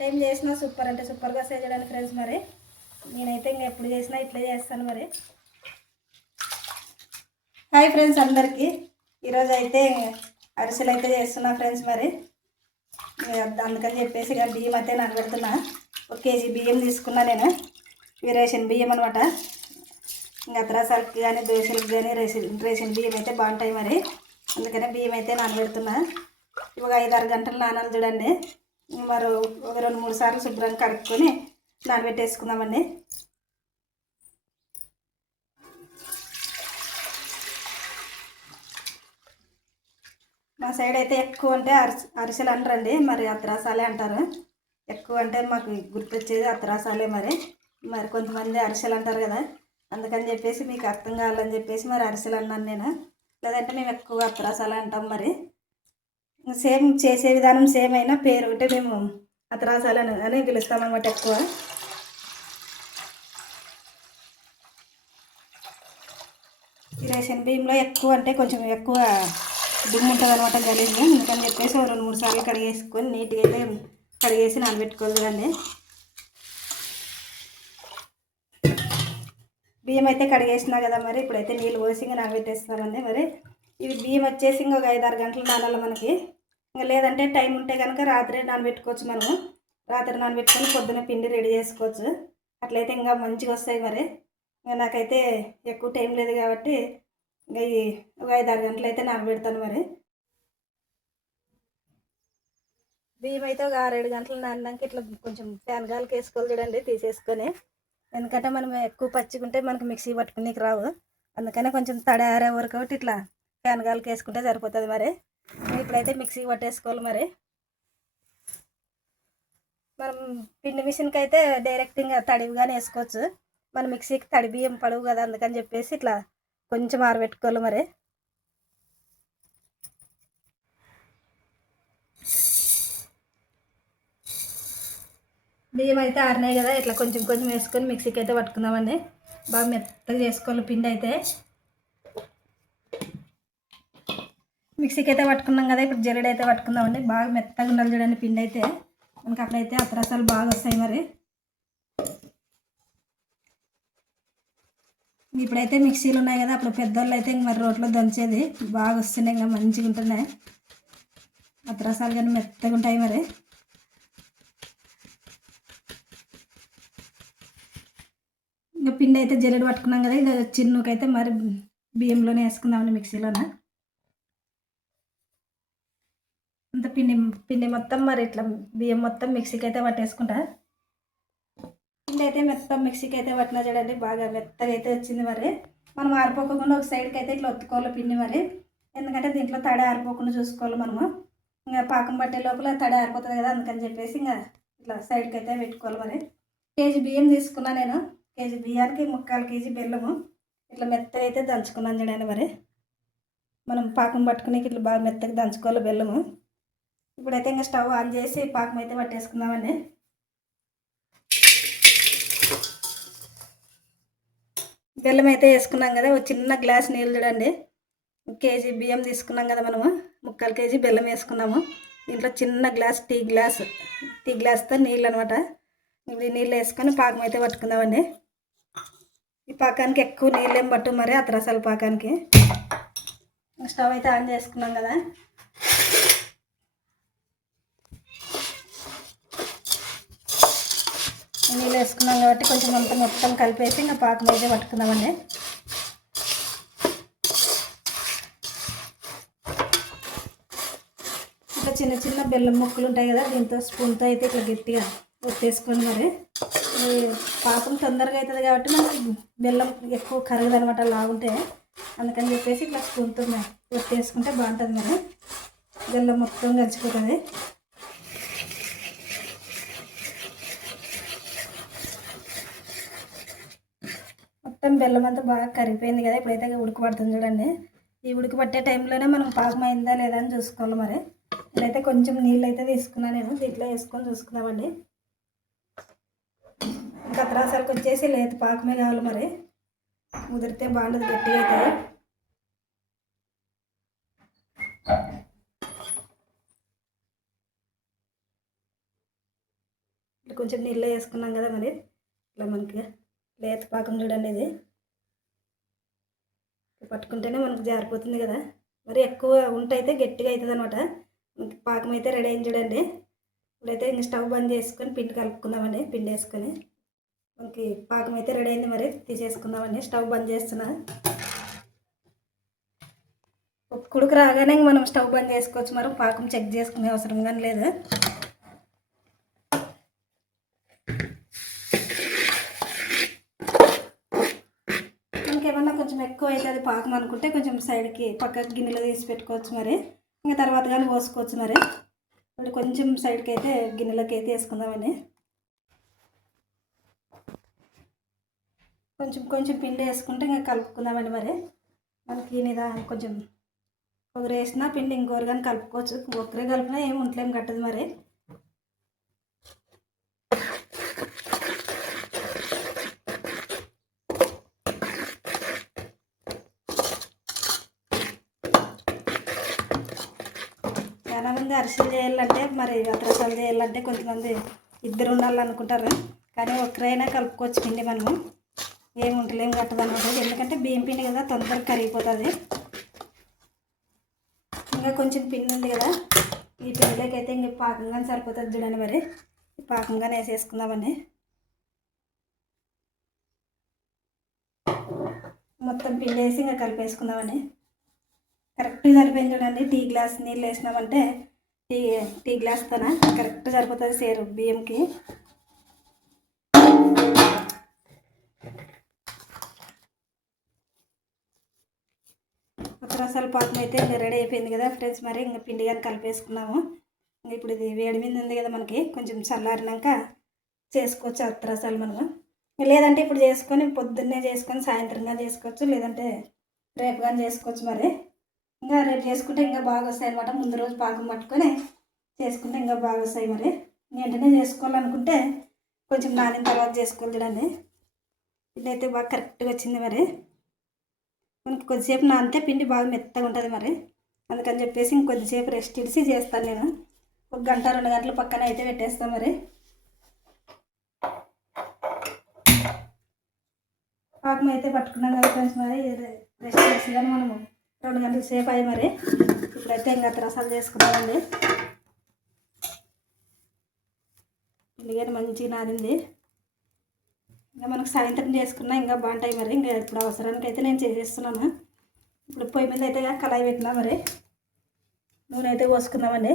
Time చేసినా super అంటే సూపర్గా చేయడానికి ఫ్రెండ్స్ మరి. నేనైతే ఇంకా ఎప్పుడు చేసినా ఇట్లే చేస్తాను మరి. హాయ్ ఫ్రెండ్స్ అందరికీ. ఈరోజు అయితే అరిసెలు అయితే చేస్తున్నా ఫ్రెండ్స్ మరి. అందుకని చెప్పేసి ఇక బియ్యం అయితే నానబెడుతున్నా. ఒక కేజీ బియ్యం తీసుకున్నా నేను. ఇవి రేషన్ బియ్యం అనమాట ఇంకా అత్రాసాలకి కానీ దోశలకు కానీ రేషన్ రేషన్ బియ్యం అయితే బాగుంటాయి మరి. అందుకనే బియ్యం అయితే నానబెడుతున్నా. ఒక ఐదు ఆరు గంటలు నానాలి చూడండి. మరి ఒక రెండు మూడు సార్లు శుభ్రంగా కడుక్కొని నానబెట్టేసుకుందామండి. మా సైడ్ అయితే ఎక్కువ అంటే అరిసె అరిసెలు అంటారండి మరి అత్రాసాలే అంటారు. ఎక్కువ అంటే మాకు గుర్తొచ్చేది అత్రాసాలే మరి. మరి కొంతమంది అరిసెలు అంటారు కదా అందుకని చెప్పేసి మీకు అర్థం కావాలని చెప్పేసి మరి అరిసెలు అన్నాను నేను. లేదంటే మేము ఎక్కువ అత్రాసాలే అంటాం మరి. సేమ్ చేసే విధానం సేమ్ అయినా పేరు ఒకటే మేము అతరాసాలని అని పిలుస్తామన్నమాట ఎక్కువ. ఈ రేషన్ బియ్యంలో ఎక్కువ అంటే కొంచెం ఎక్కువ దుమ్ము ఉంటుంది అనమాట గలీజ్గా అందుకని చెప్పేసి రెండు మూడు సార్లు కడిగేసుకొని నీట్గా అయితే కడిగేసి నానబెట్టుకోవాలి కదండి. బియ్యం అయితే కడిగేసినా కదా మరి ఇప్పుడైతే నీళ్ళు పోసి ఇంకా నానబెట్టేస్తున్నామండి మరి. ఇవి బియ్యం వచ్చేసి ఇంకొక ఐదు ఆరు గంటలు నానాలి మనకి. ఇంకా లేదంటే టైం ఉంటే కనుక రాత్రి నానబెట్టుకోవచ్చు మనము. రాత్రి నానబెట్టుకొని పొద్దున పిండి రెడీ చేసుకోవచ్చు. అట్లయితే ఇంకా మంచిగా వస్తాయి మరి. ఇంకా నాకైతే ఎక్కువ టైం లేదు కాబట్టి ఇంకా ఈ ఒక ఐదు ఆరు గంటలు అయితే నానబెడతాను మరి. బియ్యం అయితే ఒక ఆరేడు గంటలు నానడానికి ఇట్లా కొంచెం ఫ్యాన్ గాలికి వేసుకోవాలి చూడండి తీసేసుకొని. ఎందుకంటే మనం ఎక్కువ పచ్చిగుంటే మనకు మిక్సీ పట్టుకునేకి రావు. అందుకనే కొంచెం తడ ఆరే వరకు కాబట్టి ఇట్లా ఫ్యాన్ గాలికి వేసుకుంటే సరిపోతుంది మరి. ఇప్పుడైతే మిక్సీ పట్టేసుకోవాలి మరి. మనం పిండి మిషన్కి అయితే డైరెక్ట్ ఇంకా తడివిగానే వేసుకోవచ్చు. మన మిక్సీకి తడి బియ్యం పడవు కదా అందుకని చెప్పేసి ఇట్లా కొంచెం ఆరబెట్టుకోవాలి మరి. బియ్యం అయితే ఆరినాయి కదా ఇట్లా కొంచెం కొంచెం వేసుకొని మిక్సీకి అయితే పట్టుకుందామండి. బాగా మెత్తగా చేసుకోవాలి పిండి అయితే. మిక్సీకి అయితే పట్టుకున్నాం కదా ఇప్పుడు జల్లెడ అయితే పట్టుకుందామండి. బాగా మెత్తగా ఉండాలి చూడండి పిండి అయితే. మనకి అప్పుడైతే అత్రసాలు బాగా వస్తాయి మరి. ఇప్పుడైతే మిక్సీలు ఉన్నాయి కదా అప్పుడు పెద్దోళ్ళు అయితే ఇంక మరి రోట్లో దంచేది. బాగా వస్తున్నాయి ఇంకా మంచిగా ఉంటున్నాయి. అత్రసాలు కానీ మెత్తగా ఉంటాయి మరి. ఇంకా పిండి అయితే జల్లెడ పట్టుకున్నాం కదా ఇది చిన్నుకైతే మరి బియ్యంలోనే వేసుకుందామని మిక్సీలోనే. అంత పిండి పిండి మొత్తం మరి ఇట్లా బియ్యం మొత్తం మిక్సీకి అయితే పట్టేసుకుంటా. పిండి అయితే మొత్తం మిక్సీకి అయితే పట్టినా చూడండి బాగా మెత్తగా అయితే వచ్చింది మరి. మనం ఆరిపోకుండా ఒక సైడ్కి అయితే ఇట్లా ఒత్తుకోవాలి పిండి మరి. ఎందుకంటే దీంట్లో తడి ఆరిపోకుండా చూసుకోవాలి మనము. ఇంకా పాకం పట్టే లోపల తడి ఆరిపోతుంది కదా అందుకని చెప్పేసి ఇంకా ఇట్లా సైడ్కి అయితే పెట్టుకోవాలి మరి. కేజీ బియ్యం తీసుకున్నా నేను. కేజీ బియ్యానికి ముక్కాలు కేజీ బెల్లము. ఇట్లా మెత్తగా అయితే దంచుకున్నాను చూడండి మరి. మనం పాకం పట్టుకుని ఇట్లా బాగా మెత్తగా దంచుకోవాలి బెల్లము. ఇప్పుడైతే ఇంకా స్టవ్ ఆన్ చేసి పాకం అయితే పట్టేసుకుందామండి బెల్లం అయితే వేసుకున్నాం కదా ఒక చిన్న గ్లాస్ నీళ్ళు చూడండి. కేజీ బియ్యం తీసుకున్నాం కదా మనము ముక్కాలు కేజీ బెల్లం వేసుకున్నాము. దీంట్లో చిన్న గ్లాస్ టీ గ్లాస్ టీ గ్లాస్తో నీళ్ళు అనమాట ఇప్పుడు ఈ నీళ్ళు వేసుకొని పాకం అయితే పట్టుకుందామండి. ఈ పాకానికి ఎక్కువ నీళ్ళు ఏం పట్టు మరి అత్రసాల పాకానికి. స్టవ్ అయితే ఆన్ చేసుకున్నాం కదా. నీళ్ళు వేసుకున్నాం కాబట్టి కొంచెం అంత మొత్తం కలిపేసి ఇంకా పాకం అయితే పట్టుకుందామండి. ఇట్లా చిన్న చిన్న బెల్లం ముక్కలు ఉంటాయి కదా దీంతో స్పూన్తో అయితే ఇట్లా గట్టిగా ఒత్తేసుకొని మరి పాపం తొందరగా అవుతుంది కాబట్టి మనకి బెల్లం ఎక్కువ కరగదు అనమాట లాగుంటే. అందుకని చెప్పేసి ఇట్లా స్పూన్తో ఒత్తేసుకుంటే బాగుంటుంది మరి. బెల్లం మొత్తం కలిసిపోతుంది. మొత్తం బెల్లం అంతా బాగా కరిగిపోయింది కదా ఇప్పుడైతే ఉడకబడుతుంది చూడండి. ఈ ఉడకబట్టే టైంలోనే మనం పాకం అయిందా లేదా అని చూసుకోవాలి మరి. నేనైతే కొంచెం నీళ్ళు అయితే తీసుకున్నాను నేను దీంట్లో వేసుకొని చూసుకుందామండి. ఇంకా త్రాసాలకు వచ్చేసి లేత పాకమే కావాలి మరి. ముదిరితే బాగుంటుంది గట్టిగా అవుతుంది కొంచెం నీళ్ళు వేసుకున్నాం కదా మరి ఇట్లా మనకి. లేత పాకం చూడండి ఇది పట్టుకుంటేనే మనకు జారిపోతుంది కదా. మరి ఎక్కువ ఉంట అయితే గట్టిగా అవుతుంది అనమాట మనకి పాకం అయితే రెడీ అయింది చూడండి. ఇప్పుడైతే ఇంక స్టవ్ బంద్ చేసుకొని పిండి కలుపుకుందామండి. పిండి వేసుకొని మనకి పాకం అయితే రెడీ అయింది మరి. తీసేసుకుందామండి. స్టవ్ బంద్ చేస్తున్నా. కుడుకు రాగానే మనం స్టవ్ బంద్ చేసుకోవచ్చు. మరి పాకం చెక్ చేసుకునే అవసరం కానీ లేదు ఇంకేమన్నా కొంచెం ఎక్కువ అవుతుంది పాకం అనుకుంటే కొంచెం సైడ్కి పక్కకి గిన్నెలో తీసి పెట్టుకోవచ్చు మరి. ఇంకా తర్వాత కానీ పోసుకోవచ్చు మరి. ఇప్పుడు కొంచెం సైడ్కి అయితే గిన్నెలోకి అయితే వేసుకుందామని కొంచెం కొంచెం పిండి వేసుకుంటే ఇంకా కలుపుకుందామండి మరి. మనకి నిదా కొంచెం ఒకరు వేసినా పిండి ఇంకొకరు కానీ కలుపుకోవచ్చు. ఒకరే కలిపినా ఏమి ఉంటలేం కట్టదు మరి. చాలా మంది అరిసెలు చేయాలంటే మరి అత్రసాలు చేయాలంటే కొంతమంది ఇద్దరు ఉండాలనుకుంటారు కానీ ఒక్కరైనా కలుపుకోవచ్చు పిండి మనము. ఏమి ఉంటలేం కట్టదు అనమాట ఎందుకంటే బియ్యం పిండి కదా తొందరగా కరిగిపోతుంది. ఇంకా కొంచెం పిండి ఉంది కదా ఈ పిండిలోకి అయితే ఇంక పాకంగానే సరిపోతుంది చూడండి మరి. పాకంగానే వేసేసుకుందామని మొత్తం పిండి వేసి ఇంకా కలిపేసుకుందామని కరెక్ట్గా సరిపోయింది చూడండి. టీ గ్లాస్ నీళ్ళు వేసినామంటే టీ టీ గ్లాస్తోన కరెక్ట్ సరిపోతుంది సేరు బియ్యంకి. ఒక రసాల పాకం అయితే ఇంకా రెడీ అయిపోయింది కదా ఫ్రెండ్స్. మరి ఇంకా పిండి కానీ కలిపేసుకున్నాము. ఇంకా ఇప్పుడు ఇది వేడి మీద ఉంది కదా మనకి కొంచెం చల్లారినాక చేసుకోవచ్చు అత్తరసాలు మనము. లేదంటే ఇప్పుడు చేసుకొని పొద్దున్నే చేసుకొని సాయంత్రంగా చేసుకోవచ్చు లేదంటే రేపు కానీ చేసుకోవచ్చు మరి. ఇంకా రేపు చేసుకుంటే ఇంకా బాగా వస్తాయి అనమాట ముందు రోజు పాకం పట్టుకొని చేసుకుంటే ఇంకా బాగా వస్తాయి మరి వెంటనే చేసుకోవాలనుకుంటే కొంచెం నానిన తర్వాత చేసుకోవాలి చూడండి. పిండి అయితే బాగా కరెక్ట్గా వచ్చింది మరి. మనకి కొద్దిసేపు నానితే పిండి బాగా మెత్తగా ఉంటుంది మరి. అందుకని చెప్పేసి ఇంకొద్దిసేపు రెస్ట్ ఇడిసి చేస్తాను నేను. ఒక గంట రెండు గంటల పక్కన అయితే పెట్టేస్తాను మరి. పాకం అయితే పట్టుకున్నాం కదా ఫ్రెండ్స్ మరి. రెస్ట్ చేసి కానీ మనము. రెండు గంటల సేపు అయ్యి మరి. ఇప్పుడైతే ఇంకా రసాలు చేసుకున్నామండి ఉల్లిగడ్డ మంచిగా నానింది ఇంకా మనకు సాయంత్రం చేసుకున్నా ఇంకా బాగుంటాయి మరి. ఇంకా ఇప్పుడు అవసరానికి అయితే నేను చేసేస్తున్నాను. ఇప్పుడు పొయ్యి మీద అయితే కళాయి పెట్టినా మరి. నూనె అయితే పోసుకుందామండి.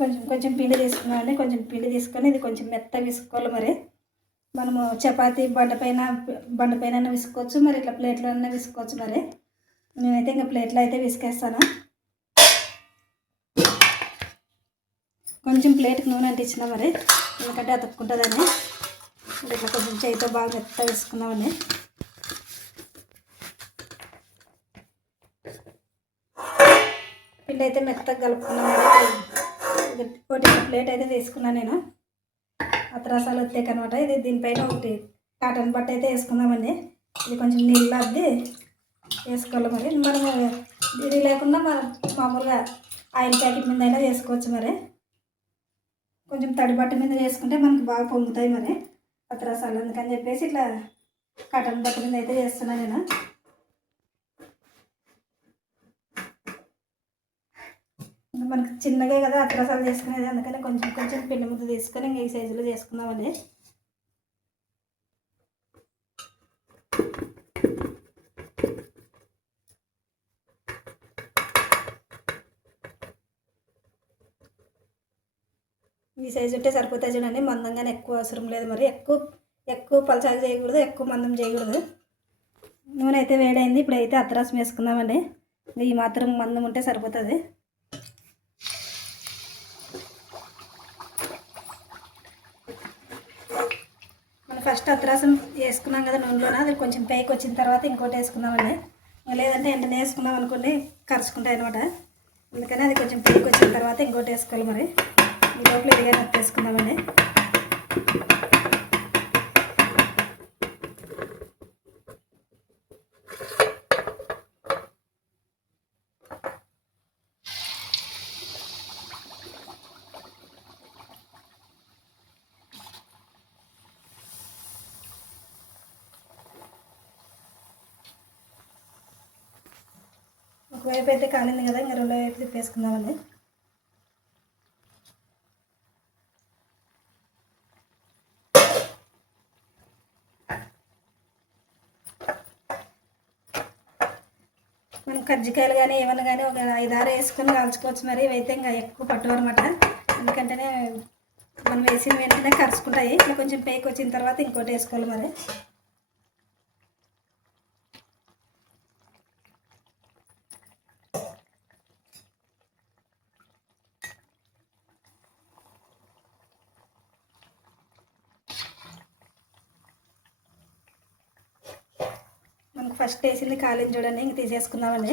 కొంచెం కొంచెం పిండి తీసుకున్నామండి కొంచెం పిండి తీసుకొని ఇది కొంచెం మెత్తగా విసుకోవాలి మరి. మనము చపాతీ బండపైన బండపైన విసుకోవచ్చు మరి ఇట్లా ప్లేట్లో అయినా విసుకోవచ్చు మరి. నేనైతే ఇంకా ప్లేట్లో అయితే విసికేస్తాను. కొంచెం ప్లేట్కి నూనె అంటించిన మరి ఎందుకంటే అతుక్కుంటుందని. ఇట్లా కొంచెం చేయితో బాగా మెత్త వేసుకున్నామండి. పిండి అయితే మెత్తగా కలుపుకున్నాం ఒకటి ప్లేట్ అయితే తీసుకున్నాను నేను. అత్రాసాలు వచ్చాక అనమాట ఇది దీనిపైన ఒకటి కాటన్ బట్ట అయితే వేసుకుందామండి. ఇది కొంచెం నీళ్ళు అద్ది వేసుకోవాలి మరి. మనము ఇది లేకుండా మనం మామూలుగా ఆయిల్ ప్యాకెట్ మీద అయినా వేసుకోవచ్చు మరి. కొంచెం తడి బట్ట మీద వేసుకుంటే మనకు బాగా పొంగుతాయి మరి అత్రాసాలు. అందుకని చెప్పేసి ఇట్లా కాటన్ బట్ట మీద అయితే చేస్తున్నాను నేను. మనకి చిన్నగా కదా అత్రసాలు చేసుకునేది. అందుకని కొంచెం కొంచెం పిండి ముద్ద తీసుకొని ఇంకా ఈ సైజులో చేసుకుందామండి ఈ సైజు ఉంటే సరిపోతాయి చూడండి. మందంగానే ఎక్కువ అవసరం లేదు మరి. ఎక్కువ ఎక్కువ పలసాలు చేయకూడదు ఎక్కువ మందం చేయకూడదు. నూనె అయితే వేడైంది. ఇప్పుడు అయితే వేసుకుందామండి. ఈ మాత్రం మందం ఉంటే సరిపోతుంది. మనం ఫస్ట్ వేసుకున్నాం కదా నూనెలోన? అది కొంచెం పైకి వచ్చిన తర్వాత ఇంకోటి వేసుకుందామండి. లేదంటే వెంటనే వేసుకున్నాం అనుకోండి కరుచుకుంటాయి అనమాట అందుకని అది కొంచెం పైకి వచ్చిన తర్వాత ఇంకోటి వేసుకోవాలి మరి. ఈ లోపల ఇదిగా వేసుకుందామండి. ఒకవైపు అయితే కాలింది కదా ఇంకా రెండో వైపు తిప్పేసుకుందామని. మనం కజ్జికాయలు కానీ ఏమన్నా కానీ ఒక ఐదారు వేసుకొని కాల్చుకోవచ్చు మరి. ఇవైతే ఇంకా ఎక్కువ పట్టు ఎందుకంటేనే మనం వేసిన వెంటనే కరుచుకుంటాయి. ఇట్లా కొంచెం పేకి వచ్చిన తర్వాత ఇంకోటి వేసుకోవాలి మరి మనకు ఫస్ట్ వేసింది కాలింది చూడండి ఇంక తీసేసుకుందామండి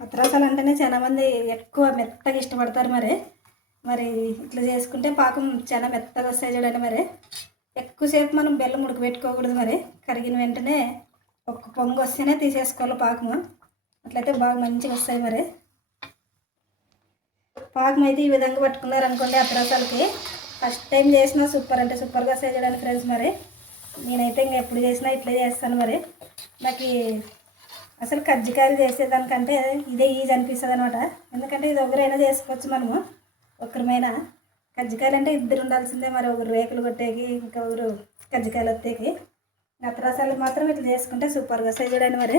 అత్రాసాలు అంటేనే చాలా మంది ఎక్కువ మెత్తగా ఇష్టపడతారు మరి. మరి ఇట్లా చేసుకుంటే పాకం చాలా మెత్తగా వస్తాయి చూడండి మరి. ఎక్కువసేపు మనం బెల్లం ఉడకబెట్టుకోకూడదు మరి. కరిగిన వెంటనే ఒక్క పొంగు వస్తేనే తీసేసుకోవాలి పాకము. అట్లయితే బాగా మంచిగా వస్తాయి మరి. పాకం అయితే ఈ విధంగా పట్టుకున్నారు అనుకోండి ఫస్ట్ టైం చేసినా సూపర్ అంటే సూపర్గా వస్తాయి చూడండి ఫ్రెండ్స్ మరి. నేనైతే ఇంకా ఎప్పుడు చేసినా ఇట్లే చేస్తాను మరి. నాకు అసలు కజ్జికాయలు చేసేదానికంటే ఇదే ఈజీ అనిపిస్తుంది అనమాట ఎందుకంటే ఇది ఒకరైనా చేసుకోవచ్చు మనము ఒకరిమైనా. కజ్జికాయలు అంటే ఇద్దరు ఉండాల్సిందే మరి ఒకరు రేకులు కొట్టేకి ఇంకా ఒకరు కజ్జికాయలు వత్తేకి నత్రాసాలు మాత్రం ఇట్లా చేసుకుంటే సూపర్గా వస్తాయి చూడండి మరి.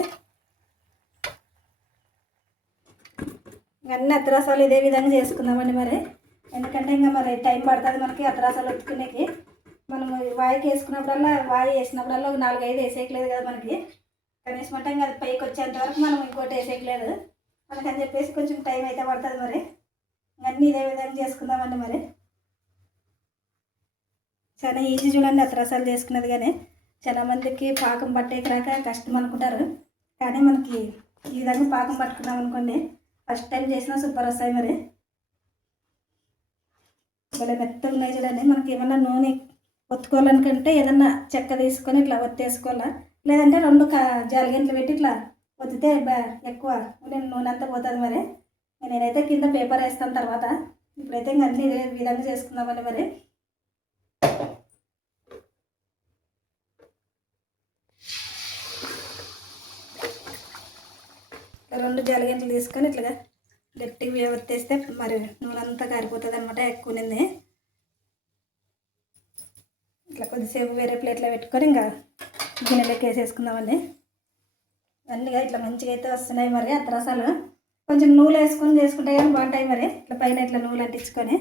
అన్ని అత్రాసాలు ఇదే విధంగా చేసుకుందామండి మరి. ఎందుకంటే ఇంకా మరి టైం పడుతుంది మనకి అత్రాసాలు ఒత్తుకునేకి. మనం వాయికి వేసుకున్నప్పుడల్లా వాయి వేసినప్పుడల్లా ఒక నాలుగైదు వేసేయట్లేదు కదా మనకి. కనీసం అంటే ఇంకా అది పైకి వచ్చేంత వరకు మనం ఇంకోటి వేసేయట్లేదు. మనకని చెప్పేసి కొంచెం టైం అయితే పడుతుంది మరి. అన్నీ ఇదే విధంగా చేసుకుందామండి మరి. చాలా ఈజీ చూడండి అత్రాసాలు చేసుకున్నది కానీ. చాలా మందికి పాకం పట్టేకి రాక కష్టం అనుకుంటారు. కానీ మనకి ఈ విధంగా పాకం పట్టుకున్నాం అనుకోండి ఫస్ట్ టైం చేసినా సూపర్ వస్తాయి మరి. భలే మెత్తగా ఉన్నాయి చూడండి. మనకి ఏమన్నా నూనె ఒత్తుకోవాలనుకుంటే ఏదన్నా చెక్క తీసుకొని ఇట్లా ఒత్తేసుకోవాలా? లేదంటే రెండు క జాలిగింట్లు పెట్టి ఇట్లా ఒత్తితే ఎక్కువ నేను నూనె అంతా పోతుంది మరి. నేనైతే కింద పేపర్ వేస్తాను తర్వాత. ఇప్పుడైతే ఇంకా అన్ని ఇదే విధంగా చేసుకుందామని మరి. రెండు జాలిగంటలు తీసుకొని ఇట్లా గట్టిగా ఒత్తేస్తే మరి నూనెంతా కారిపోతుంది అనమాట ఎక్కువ నింది ఇట్లా కొద్దిసేపు వేరే ప్లేట్లో పెట్టుకొని ఇంకా గిన్నెలోకి వేసేసుకుందామండి అన్నీగా ఇట్లా మంచిగా అయితే వస్తున్నాయి మరి అత్తరసాలు. కొంచెం నూనె వేసుకొని చేసుకుంటే కానీ బాగుంటాయి మరి. ఇట్లా పైన ఇట్లా నూనె అంటించుకొని.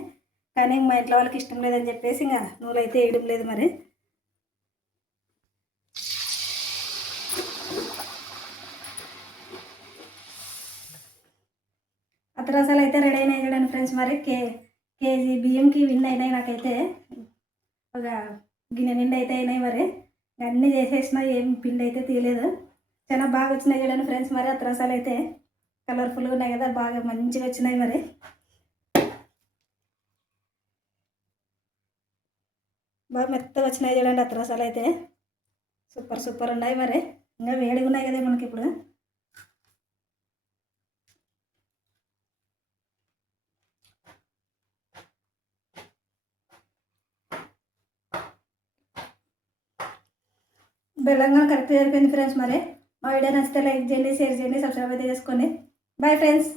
కానీ మా ఇంట్లో వాళ్ళకి ఇష్టం లేదని చెప్పేసి ఇంకా నూనె అయితే వేయడం లేదు మరి. అత్తరసాలు అయితే రెడీ అయినాయి చూడండి ఫ్రెండ్స్ మరి కే కేజీ బియ్యంకి విన్ అయినాయి నాకైతే. ఒక గిన్నె నిండి అయితే అయినాయి మరి. అన్నీ చేసేసిన ఏం పిండి అయితే తీయలేదు. చాలా బాగా వచ్చినాయి చూడండి ఫ్రెండ్స్ మరి అత్రసాలు అయితే కలర్ఫుల్గా ఉన్నాయి కదా బాగా మంచిగా వచ్చినాయి మరి. బాగా మెత్తగా వచ్చినాయి చూడండి అత్రసాలు అయితే. సూపర్ సూపర్ ఉన్నాయి మరి. ఇంకా వేడిగా ఉన్నాయి కదా మనకి ఇప్పుడు. బెల్లంగా కరెక్ట్ సరిపోయింది ఫ్రెండ్స్ మరి. మా వీడియో నచ్చితే లైక్ చేయండి షేర్ చేయండి సబ్స్క్రైబ్ అయితే చేసుకోండి. Bye friends